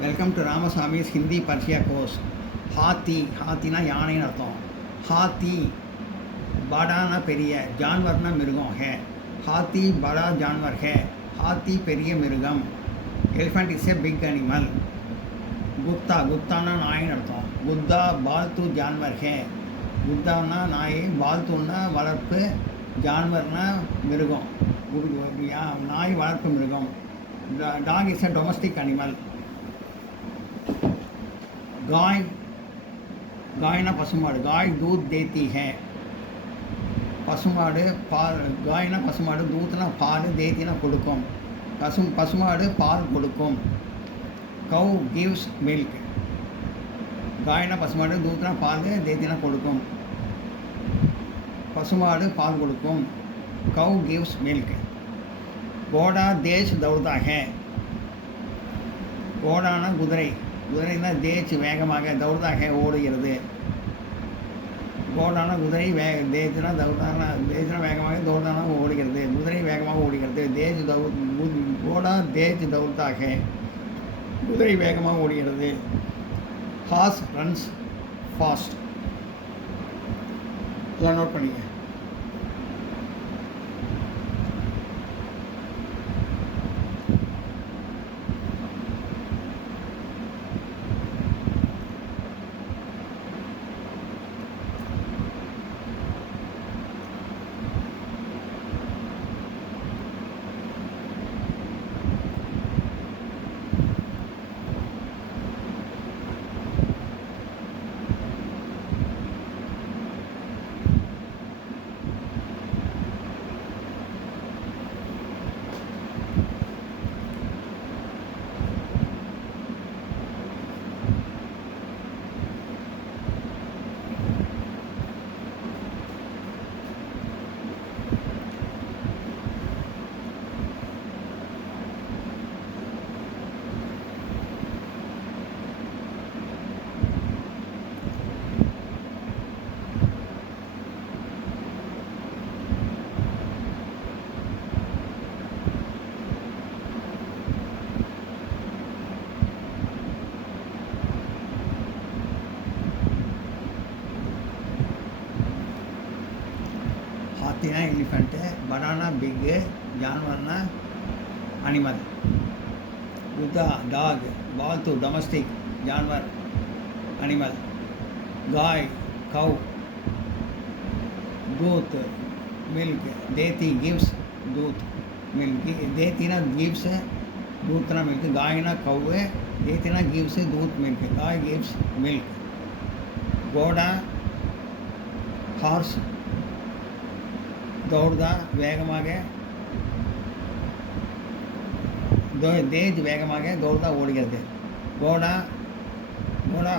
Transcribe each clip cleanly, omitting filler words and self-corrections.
Welcome to Ramasamy's Hindi பர்ஷியா course. ஹாத்தினா யானைன்னு அர்த்தம். ஹாத்தி படானா பெரிய, ஜான்வர்னா மிருகம். ஹே ஹாத்தி படா ஜான்வர் ஹே. ஹாத்தி பெரிய மிருகம். Elephant is a big animal. குத்தானா நாயின்னு அர்த்தம். குத்தா பால்த்து ஜான்வர் ஹே. குத்தானா நாய், பால்த்துன்னா வளர்ப்பு, ஜான்வர்னா மிருகம், நாய் வளர்ப்பு மிருகம். Dog is a domestic animal. गायना पशुमाड़, गाय दूध देती है. पशुमाड़ पाल, गायना पशुमाड़, दूधना पाल, देतीना कुडुक्कुम. पशुमाड़ पाल कुडुक्कुम. कौ गिव्स मिल्क. गायना पशुमाड़, दूधना पाल, देतीना कुडुक्कुम. पशुमाड़ पाल कुडुक्कुम. कौ गिव्स मिल्क. घोड़ा तेज दौड़ता है. घोड़ाना कुதிரை, குதிரைனா தேய்ச்சி வேகமாக, தௌர்தாக ஓடுகிறது. கோடான குதிரை தேய்ச்சினா தௌர்தானா, தேய்ச்சினா வேகமாக, தௌர்தானா ஓடுகிறது. குதிரை வேகமாக ஓடுகிறது. கோடா தேய்ச்சி தௌர்தாக, குதிரை வேகமாக ஓடுகிறது. Horse runs fast. இதெல்லாம் நோட் பண்ணிக்க. हाथीना एलिफेंट, बनाना बिग, जानवरना एनिमल. कुत्ता डॉग, पालतू डोमेस्टिक, जानवर एनिमल. गाय कौ, दूध मिल्क. देती गिव्स दूध मिल्क. देतीना गिव्स, दूधना मिल्क. गायना कौवे, देतीना गिव्स दूध मिल्क. गाय गिव्स मिल्क. घोड़ा हॉर्स दौड़दा वेगमागे, तेज वेगमागे दौड़दा ओडिगिरदु. घोड़ा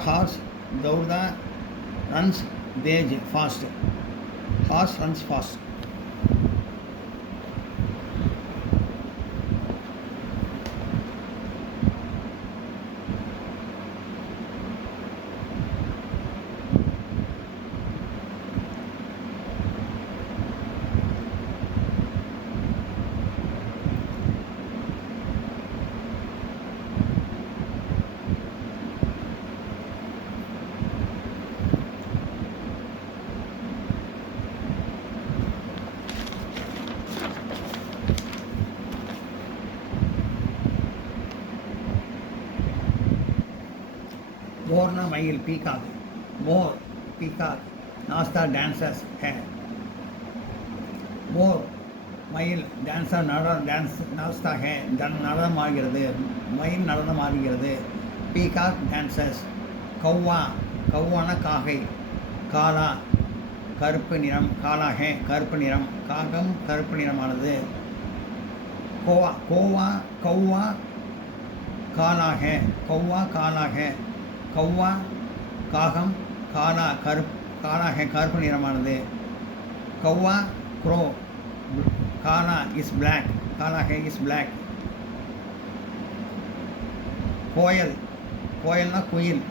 हॉर्स दौड़दा रन्स तेज फास्ट. Horse runs fast. मोरना मईल, पीकॉक. मोर पीकॉक नाश्ता डांसर्स है. मोर मईल डांसर डांस नाश्ता है. நடனம் ஆகிறது. மயில் நடனம் ஆகிறது. Peacock dancers. கௌவான காகை. காலா கருப்பு நிறம். காலா ஹே கருப்பு நிறம். காகம் கருப்பு நிறமானது. கௌவா காலா ஹே. காலா ஹே. கௌவா காகம் காலா ஹே கருப்பு நிறமானது. கௌவா க்ரோ. காலா இஸ் பிளாக். காலா ஹே இஸ் பிளாக். கோயல்னா குயில்.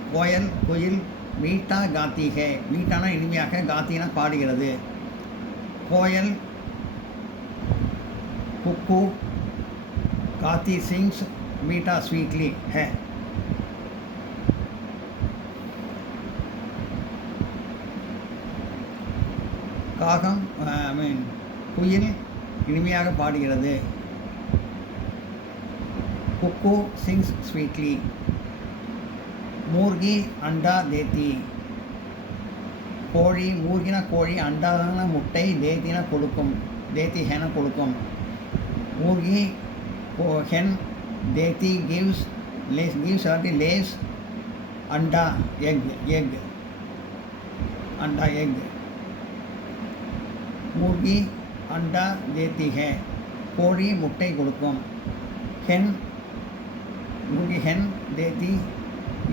குயில் மீட்டா காத்தி ஹே. மீட்டானா இனிமையாக, காத்தினா பாடுகிறது. கோயல் कुक्कू गाती सिंग्स मीठा स्वीटली है. காகம் குயில் இனிமையாக பாடுகிறது. குக்கு சிங்ஸ் ஸ்வீட்லி. மூர்கி அண்டா தேத்தி. கோழி, மூர்கினா கோழி, அண்டான முட்டை, தேத்தினா கொடுக்கும், தேத்தி ஹேன கொடுக்கும். மூர்கி hen, தேத்தி gives, gives lays, அண்டா egg, அண்டா egg. மூர்கி அண்டா தேத்தி ஹே, கோழி முட்டை கொடுக்கும். hen, மூர்கி hen தேத்தி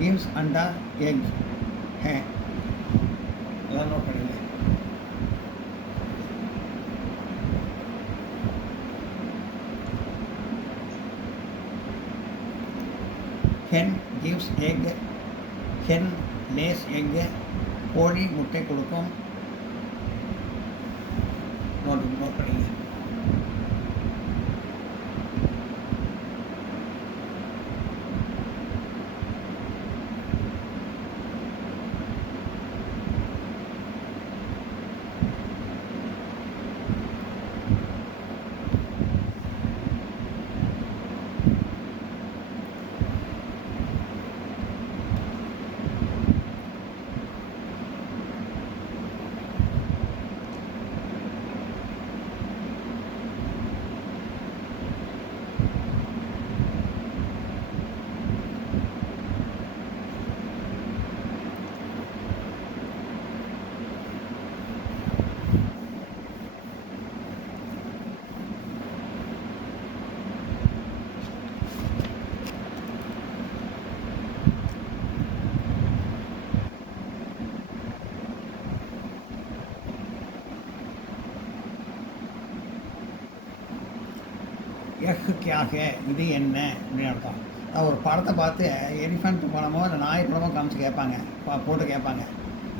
gives அண்டா egg है. अதான் நோட் பண்ணுங்க. hen gives egg, hen lays egg, கோழி முட்டை கொடுக்கும். நோட் பண்ணுங்க. क्या है, இது என்ன அப்படின்னு அர்த்தம். ஒரு படத்தை பார்த்து எலிஃபண்ட் படமோ இல்லை நாய் படமோ காமிச்சு கேட்பாங்க, போட்டு கேட்பாங்க.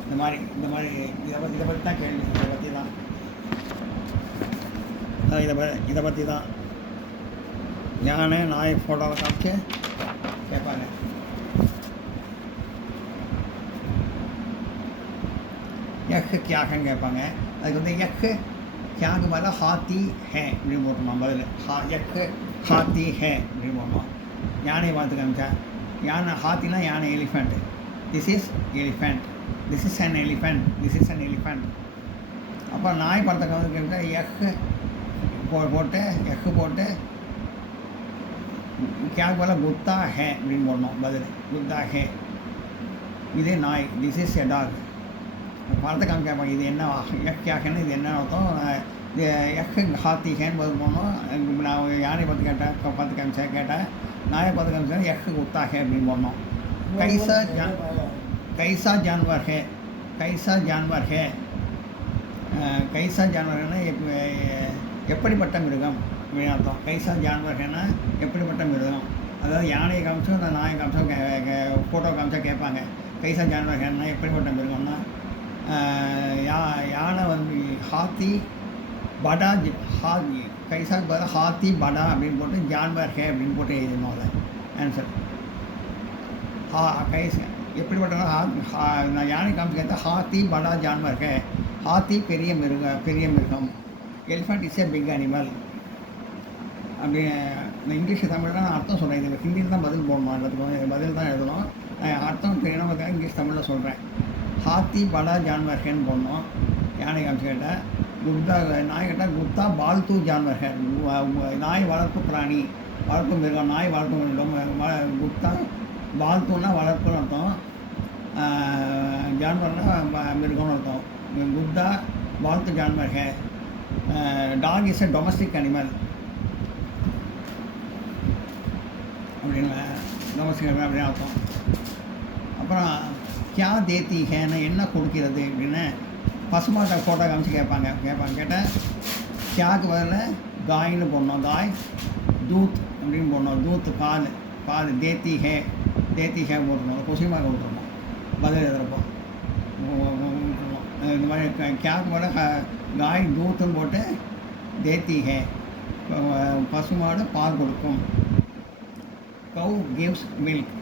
இந்த மாதிரி இதை பற்றி தான் கேள்வி. இதை பற்றி தான் யானை நாய் ஃபோட்டோவை காமிச்சு கேட்பாங்க. கியாகன்னு கேட்பாங்க. அதுக்கு வந்து கியாக்கு பதிலாக ஹாத்தி ஹே அப்படின்னு போட்டுருவோம். பதில் ஹாத்தி ஹே அப்படின்னு போட்டோம். யானையை பார்த்து காமிச்சா யானை, ஹாத்தினா யானை, elephant. This is elephant, this is an elephant, this is an elephant. அப்புறம் நாய் படத்தை காமிச்சா போட்டு கியாக்கு பதிலாக குத்தா ஹே அப்படின்னு போடணும். பதில் குத்தா ஹே. இதே நாய், திஸ் இஸ் எ டாக். படத்தை காமிக்காப்பாங்க இது என்ன கியாகன்னு, இது என்ன அர்த்தம். ஹாத்தி ஹேன்னு பதில் போடணும். நான் யானை பார்த்து கேட்டேன், நாயை பார்த்து காமிச்சா குத்தா ஹே அப்படின்னு போடணும். கைசா ஜான்வர் ஹே, கைசா ஜான்வர் ஹே. கைசா ஜான்வர்னா எப்படிப்பட்ட மிருகம் அப்படின்னு அர்த்தம். கைசா ஜான்வர் ஹேன்னா எப்படிப்பட்ட மிருகம். அதாவது யானையை காமிச்சோம், அந்த நாயை காமிச்சோம், ஃபோட்டோ காமிச்சா கேட்பாங்க. கைசா ஜான்வர் ஹேன்னா எப்படிப்பட்ட மிருகம்னா, யானை வந்து ஹாத்தி படா, ஹாத்தி கைசாக்கு பதிலாக ஹாத்தி படா அப்படின்னு போட்டு ஜான்வர் ஹே அப்படின்னு போட்டு எழுதணும். அதை ஆன்சர் கைசா எப்படிப்பட்ட நான் யானை காமிச்சு கேட்டால் ஹாத்தி படா ஜான்வர் ஹே. ஹாத்தி பெரிய மிருகம். Elephant is a big animal. அப்படி இந்த இங்கிலீஷ் தமிழ் தான் அர்த்தம் சொல்கிறேன். இது ஹிந்தியில் தான் பதில் போடணும். எல்லாத்துக்கும் பதில் தான் எழுதணும். அர்த்தம் தெரியணும். இங்கிலீஷ் தமிழில் சொல்கிறேன். ஹாத்தி படா ஜான்வர் ஹேன்னு போடணும். யானை காமிச்சு கேட்டால் குத்தா, நாய் கேட்டால் குத்தா பால்தூ ஜான்வர் ஹே. நாய் வளர்ப்பு பிராணி, வளர்ப்பு மிருகம், நாய் வளர்ப்பு மிருகம். குத்தா பால்தூன்னா வளர்ப்புன்னு அர்த்தம், ஜான்வர்னா மிருகம்னு அர்த்தம். குத்தா பால்து ஜான்வர் ஹே. Dog is a domestic animal அப்படின்னு, டொமஸ்டிக் அனிமல் அப்படின்னு அர்த்தம். அப்புறம் கியா தேத்தி ஹேன்னு என்ன கொடுக்கிறது அப்படின்னு பசுமாட்டை ஃபோட்டோ காமிச்சு கேட்பாங்க. கேட்டால் கியாக்கு பதில் காய்னு போடணும். காய் தூத் அப்படின்னு போடணும். தூத் பால். தேத்தி ஹே போட்டுருணும். கொசிமாக விட்டுருணும் பதில் எழுதுறப்போ விட்டுருணும். இந்த மாதிரி கியாக்கு பதில் காய் தூத்துன்னு போட்டு தேத்தி ஹே, பசுமாடு பால் கொடுக்கும். கவு கிவ்ஸ் மில்க்.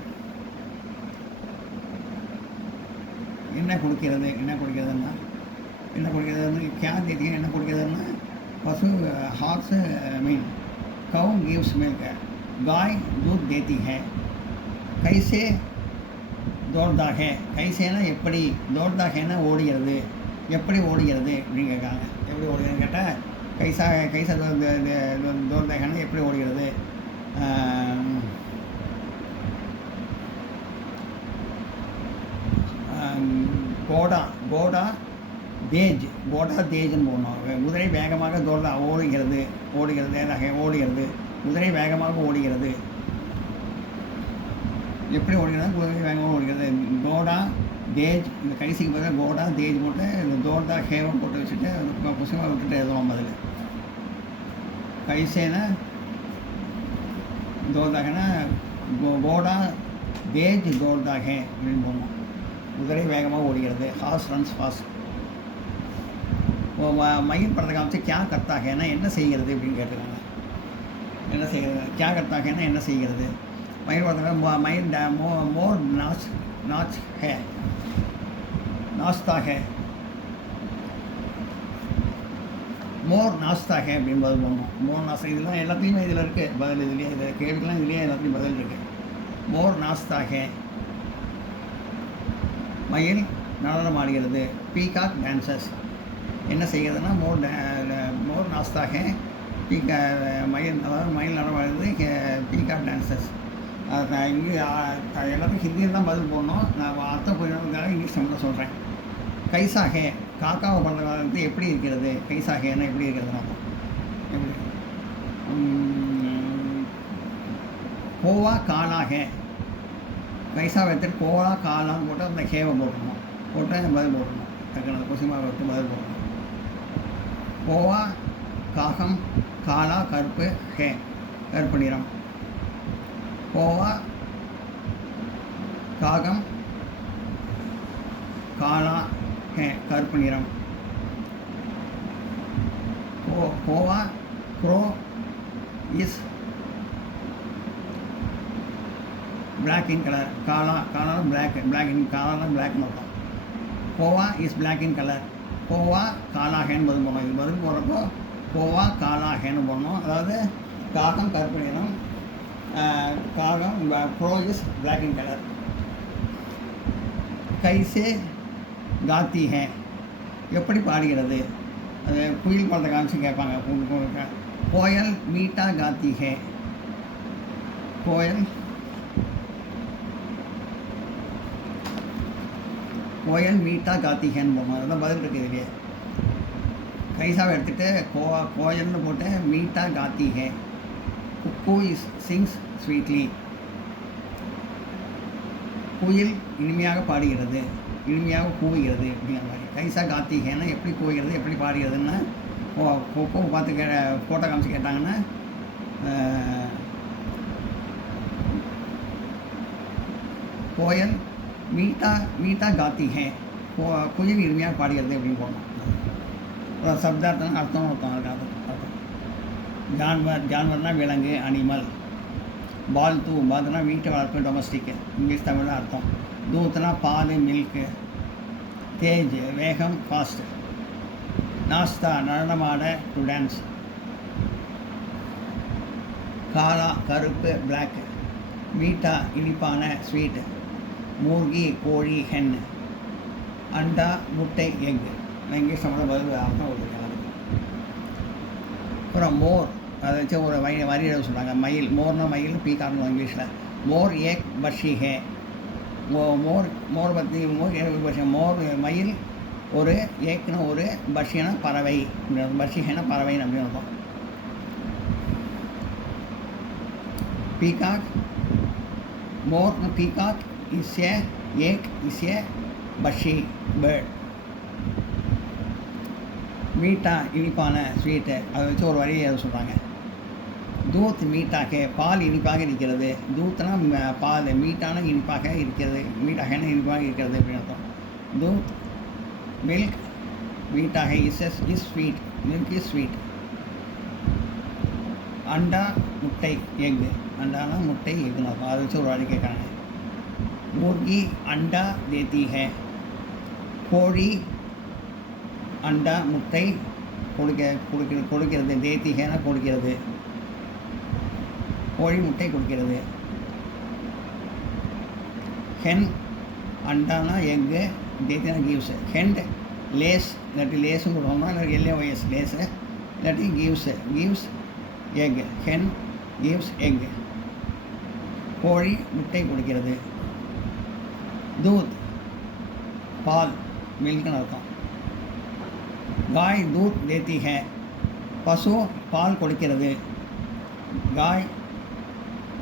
என்ன கொடுக்கிறதுன்னா என்ன கொடுக்கிறதுன்னு क्या देती है என்ன கொடுக்கிறதுன்னா पशु horse mean cow gives milk गाय दूध देती है कैसे दौड़ता है कैसेना எப்படி दौड़ता हैना ஓடுகிறது எப்படி ஓடுகிறது அப்படின்னு கேட்காங்க எப்படி ஓடுகிறதுன்னு கேட்டால் கைசா दौड़ता हैना எப்படி ஓடுகிறது கோடா தேஜ்னு போடணும் குதிரை வேகமாக ஓடுகிறது குதிரை வேகமாக ஓடுகிறது எப்படி ஓடுகிறது குதிரை வேகமாக ஓடுகிறது கோடா தேஜ் இந்த கைசிக்கு பதிலாக கோடா தேஜ் போட்டு இந்த தோர்தா ஹேவம் போட்டு வச்சுட்டு புசுமாக விட்டுட்டு எழுதுவோம் பதில் கைசேனா தோர்தாகனா கோடா தேஜ் தோர்தாகே அப்படின்னு போடணும் குதிரை வேகமாக ஓடுகிறது ஹார்ஸ் ரன்ஸ் ஃபாஸ்ட் மயில் படத்தை காமிச்சு क्या करता है என்ன செய்கிறது அப்படின்னு கேட்டுருக்காங்க என்ன செய்கிறது क्या करता है என்ன செய்கிறது மயில் படத்தில் மயில் மோர் நாச் है नाश्ता है மோர் நாஸ்தா ஹே அப்படின்னு பதில் பண்ணணும் மோர் நாஸ்தா இதெல்லாம் எல்லாத்தையுமே இதில் இருக்குது பதில் இதுலேயே இதில் கேள்விக்கெல்லாம் இதுலேயே எல்லாத்தையும் பதில் இருக்குது மோர் நாஸ்தா ஹே மயில் நடனம் ஆடுகிறது பீகாக் டான்சஸ் என்ன செய்கிறதுனா மோர் நாஸ்தாக மயில் அதாவது மயில் நடனம் ஆடுறது பீகாக் டான்சஸ் நான் இங்கே எல்லாத்துக்கும் ஹிந்தியில் தான் பதில் போடணும் நான் அர்த்தம் போயிடுறதுக்காக இங்கிலீஷ் மட்டும் சொல்கிறேன் கைசாகே காக்காவை பண்ணுறது எப்படி இருக்கிறது கைசாகேன்னா எப்படி இருக்கிறதுனா எப்படி கோவா காலாகே கைசாவை எடுத்துட்டு கோவா காலான்னு போட்டு அந்த ஹேவை போட்டணும் போட்டு பதில் போடணும் டக்குனு அந்த கொசிமாக விட்டு பதில் போடணும் கோவா காகம் காலா கருப்பு ஹே கருப்பு நிறம் கோவா காகம் காலா ஹே கருப்பு நிறம் Goa grow is black in color काला black in काला black NOTA cava is black in color कोवा काला है பதில் போடணும் இது பதில் போடுறப்போ கோவா காலா ஹேன்னு போடணும் அதாவது காகம் கருப்பு நிறம் காகம் grow is black in color கைசே காத்தி ஹே எப்படி பாடுகிறது அது குயில் படத்தை காமிச்சு கேட்பாங்க கோயல் மீட்டா காத்தி ஹே கோயல் மீட்டா காத்தி ஹேன்னு போடணும் அதெல்லாம் பதில் இருக்குது இதுலேயே கைசாவை எடுத்துகிட்டு கோயல்னு போட்டு மீட்டா காத்தி ஹே குக்கு இஸ் சிங்ஸ் ஸ்வீட்லி குயில் இனிமையாக பாடுகிறது இனிமையாக கூவுகிறது அப்படிங்கிற மாதிரி கைசா காத்தி ஹேன்னா எப்படி கூவுகிறது எப்படி பாடுகிறதுன்னா கொக்கோ பார்த்து ஃபோட்டோ காமிச்சு கேட்டாங்கன்னா கோயல் மீட்டா காத்தி ஹே குயில் இனிமையாக பாடுகிறது அப்படின்னு போடணும் சப்தார்த்தம் அர்த்தம் அர்த்தம் ஜான்வர்னா விலங்கு அனிமல் பால்னா வீட்டு வளர்ப்பு டொமஸ்டிக்கு இங்கிலீஷ் தமிழில் அர்த்தம் தூத்னா பால் மில்க்கு தேஜ் வேகம் ஃபாஸ்ட் நாஸ்தா நடனமாட டு டான்ஸ் காலா கருப்பு பிளாக் மீட்டா இனிப்பான ஸ்வீட்டு மூர்கி கோழி ஹென் அண்டா முட்டை எக் நான் இங்கிலீஷ் தமிழில் பதில் அர்த்தம் கொடுத்துருக்கேன் அப்புறம் மோர் அதை வச்சு ஒரு வரி எழுத சொல்கிறாங்க மயில் மோர்னா மயில் பீகாக்னு இங்கிலீஷில் மோர் ஏக் பஷி ஹே மோர் பற்றி மோர் மயில் ஒரு ஏக்னா ஒரு பஷினா பறவை பஷிஹேனா பறவை அப்படின்னு இருக்கும் பீகாக் மோர் பீகாக் இஸ் ஏக் இஸ் பஷி பேர்ட் மீட்டா இனிப்பான ஸ்வீட்டு அதை வச்சு ஒரு வரி எழுத சொல்கிறாங்க தூத் மீட்டாக பால் இனிப்பாக இருக்கிறது தூத்னா பால் மீட்டான இனிப்பாக இருக்கிறது மீட்டாகனா இனிப்பாக இருக்கிறது அப்படின்னு அர்த்தம் தூத் மில்க் மீட்டாக is sweet milk is sweet அண்டா முட்டை எக் அண்டானா முட்டை எக்குன்னு அர்த்தம் அதை வச்சு ஒரு வரி கேட்குறாங்க முர்கி அண்டா தேத்தி ஹே கோழி அண்டா முட்டை கொடுக்கிறது. தேத்தி ஹேனா கொடுக்கிறது. கோழி முட்டை கொடுக்கிறது. ஹென் அண்டானா எக்கு, தேத்தினா கிவ்ஸ். ஹெண்ட் லேஸ், இல்லாட்டி லேஸும் கொடுவோம்னா இல்லாட்டி LAYS லேஸு, இல்லாட்டி gives egg. Hen gives egg. கோழி முட்டை கொடுக்கிறது. தூத் பால், மில்க்னு அர்த்தம். காய் தூத் தேத்தி ஹே, பசு பால் கொடுக்கிறது. காய்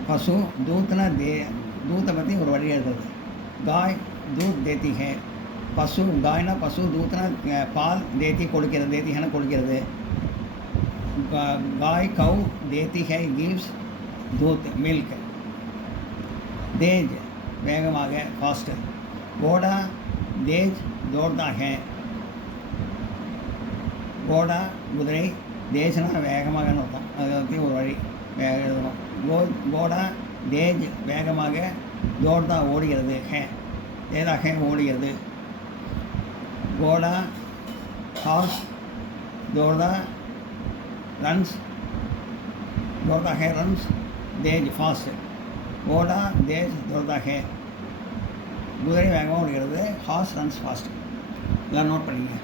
பசு, தூத்னா தூத்தை பற்றி ஒரு வழி எழுதுறது. காய் தூத் தேத்தி ஹே, பசு காய்னா பசு, தூத்னா பால், தேத்தி கொடுக்கிறது. தேத்தி ஹேனா கொடுக்கிறது. गाय कऊ देती है गिव्स दूध मिल्क. तेज वेगமாக फास्ट. घोड़ा तेज दौड़ता है. घोड़ा குதிரை, தேஜ்னா வேகமாக அர்த்தம். அதை பற்றி ஒரு வழி எழுதணும். घोड़ा तेज வேகமாக, दौड़ता ஓடுகிறது. है தேதா है ஓடுகிறது. घोड़ा हॉर्स दौड़ता रन्स, दौड़ता है रन्स तेज फास्ट. घोड़ा तेज दौड़ता है, குதிரை வேகமாக ஓடுகிறது. Horse runs fast. இதெல்லாம் நோட் பண்ணிங்க.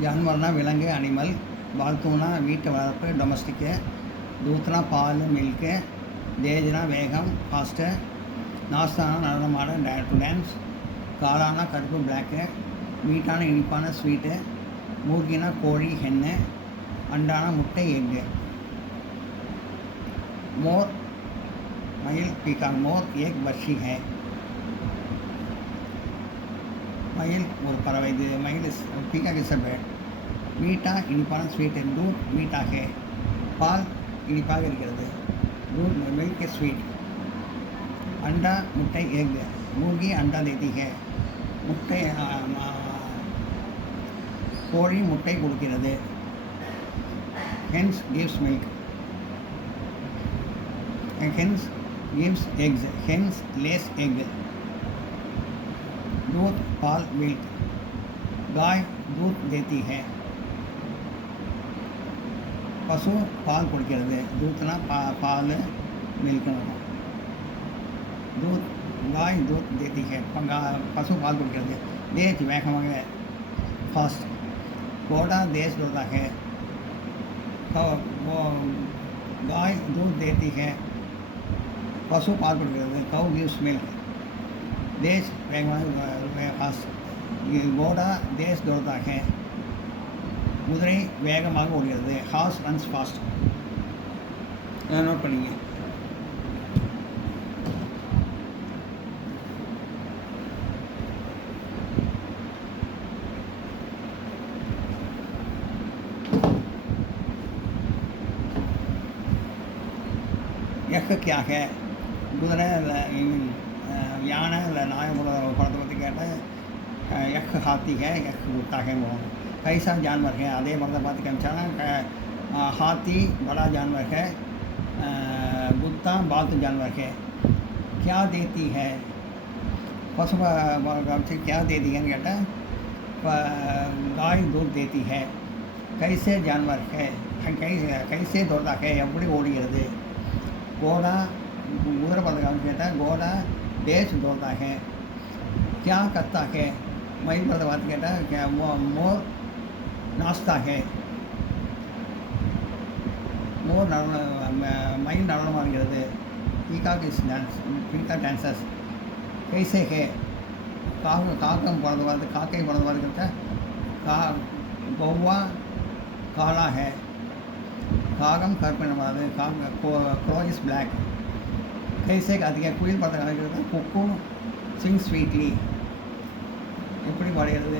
जानवरना विलंग अनिमल. पालतूना வீட்டு வளர்ப்பு டொமஸ்டிக்கு. दूतना பால் மில்க்கு. தேஜ்னா வேகம் ஃபாஸ்ட்டு. நாஸ்தானா நடனமாட டு டான்ஸ். காளானா கருப்பு பிளாக்கு. மீட்டான இனிப்பான ஸ்வீட்டு. மூர்கினா கோழி ஹென்னு. அண்டானா முட்டை எக்கு. मोर मயில் पीकाक. मोर एक पक्षी है. மயில் ஒரு பறவை. இது மயில் பீகாக் இஸ் அ பேர்ட். மீட்டா இனிப்பான ஸ்வீட். दूध मीठा है. பால் இனிப்பாக இருக்கிறது. दूध मिल्क स्वीट. अंडा मुट्टை एग. मुर्गी अंडा देती है. முட்டை கோழி முட்டை கொடுக்கிறது. hens gives milk. hens gives eggs. hens lays egg. दूध पाल मिल्क. गाय दूध देती है. பசு பால் கொடுக்கிறது. दूधना पाल मिल्क. दूध गाय दूध देती है. பசு பால் கொடுக்கிறது. तेज வேகமாக फास्ट. घोड़ा तेज दौड़ता है. गाय दूध देती है. பசு பால் கொடுக்கிறது. कौ gives milk. तेज வேகமாக फास्ट. घोड़ा तेज दौड़ता है. குதிரை வேகமாக ஓடுகிறது. Horse runs fast. நோட் பண்ணிங்க. यह क्या है? குதிரை யானை இல்லை நாய் படத்தை பற்றி கேட்டால் எக் ஹாத்தி ஹே எக் குத்தா ஹே போகணும். கைசா ஜான்வர் ஹே அதே படத்தை பார்த்து காமிச்சாங்கன்னா ஹாத்தி படா ஜான்வர் ஹே குத்தா பாத்து ஜான்வர் ஹே. क्या देती है पशु कामिச்சு क्या देती है கேட்டால் गाय दूध देती है. कैसे जानवर है कैसे दौड़ता है எப்படி ஓடுகிறது. घोड़ा குதிரை பறந்து காமிச்சு கேட்டால் घोड़ा तेज दौड़ता है. क्या करता है மயில் பறத்தை பார்த்து கேட்டால் मोर नाचता है. மோர் மயில் நடனமாகிறது. Peacock is dance peacock dancers. कैसे है காக்கம் பிறந்த பார்த்து காக்கை பிறந்த பார்த்து கௌவா காலா है. காகம் கருப்பினமானது. Crow is black. கைசே காத்திக்க குயில் பார்த்து காமிக்கிறது. குக்கு சிங் ஸ்வீட்லி எப்படி பாடுகிறது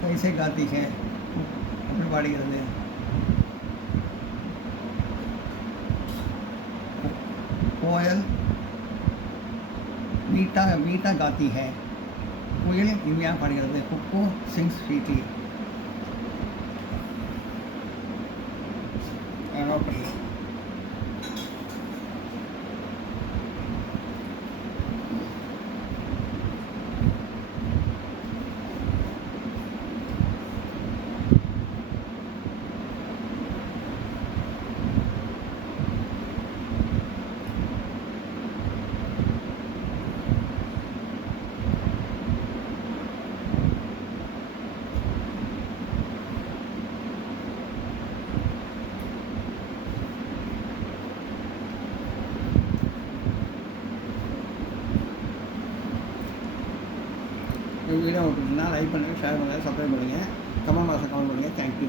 கைசே காத்திக எப்படி பாடுகிறது. कोयल मीठा मीठा गाती है. कुयल इनिया पाடுகிறது. Cuckoo sings sweetly. एरोप्लेन வீடியோ விட்டுருந்தா லைக் பண்ணுங்கள், ஷேர் பண்ணுங்கள், சப்ஸ்கிரைப் பண்ணுங்கள், கமெண்ட் பாக்ஸில் கமெண்ட் பண்ணுங்கள். தேங்க்யூ.